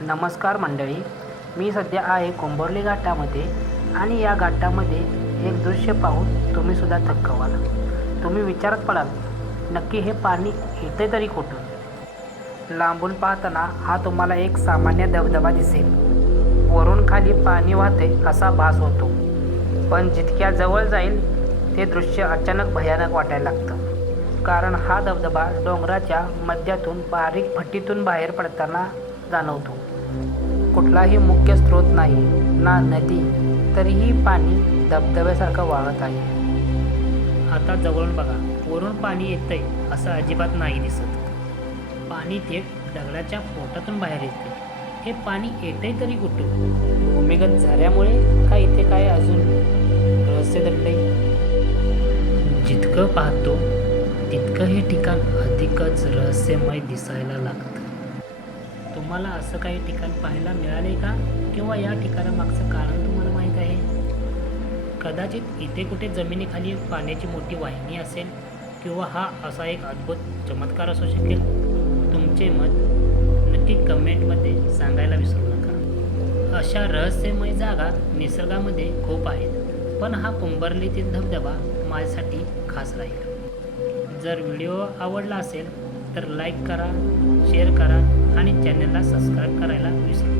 नमस्कार मंडळी मी सध्या आहे कोंबोर्ली घाटामध्ये आणि या घाटामध्ये एक दृश्य पाहून तुम्ही सुद्धा थक्क व्हाल. तुम्ही विचारत पडाल नक्की हे पाणी येते तरी कुठून? लांबून पाहताना हा तुम्हाला एक सामान्य धबधबा दिसेल. वरून खाली पाणी वाहते असा भास होतो. पण जितक्या जवळ जाईल ते दृश्य अचानक भयानक वाटायला लागतं. कारण हा धबधबा डोंगराच्या मध्यातून बारीक भट्टीतून बाहेर पडताना जाणवतो. कुठलाही मुख्य स्रोत नाही ना नदी तरीही पाणी धबधब्यासारखं वाहत आहे. आता जवळून बघा वरून पाणी येतंय असं अजिबात नाही दिसत. पाणी थेट दगडाच्या पोटातून बाहेर येते हे पाणी येतंय तरी कुठून भूमिगत झाल्यामुळे का इथे काय अजून रहस्य दडलंय जितकं पाहतो तितकं हे ठिकाण अधिकच रहस्यमय दिसायला लागतं. तुम्हाला असं काही ठिकाण पाहायला मिळाले का? किंवा या ठिकाणामागचं कारण तुम्हाला माहीत आहे? कदाचित इथे कुठे जमिनीखाली पाण्याची मोठी वाहिनी असेल किंवा हा असा एक अद्भुत चमत्कार असू शकेल. तुमचे मत नक्की कमेंटमध्ये सांगायला विसरू नका. अशा रहस्यमय जागा निसर्गामध्ये खूप आहेत पण हा कुंभरलीतील धबधबा माझ्यासाठी खास राहील. जर व्हिडिओ आवडला असेल तर लाईक करा शेअर करा आणि चॅनलला सबस्क्राईब करायला विसरू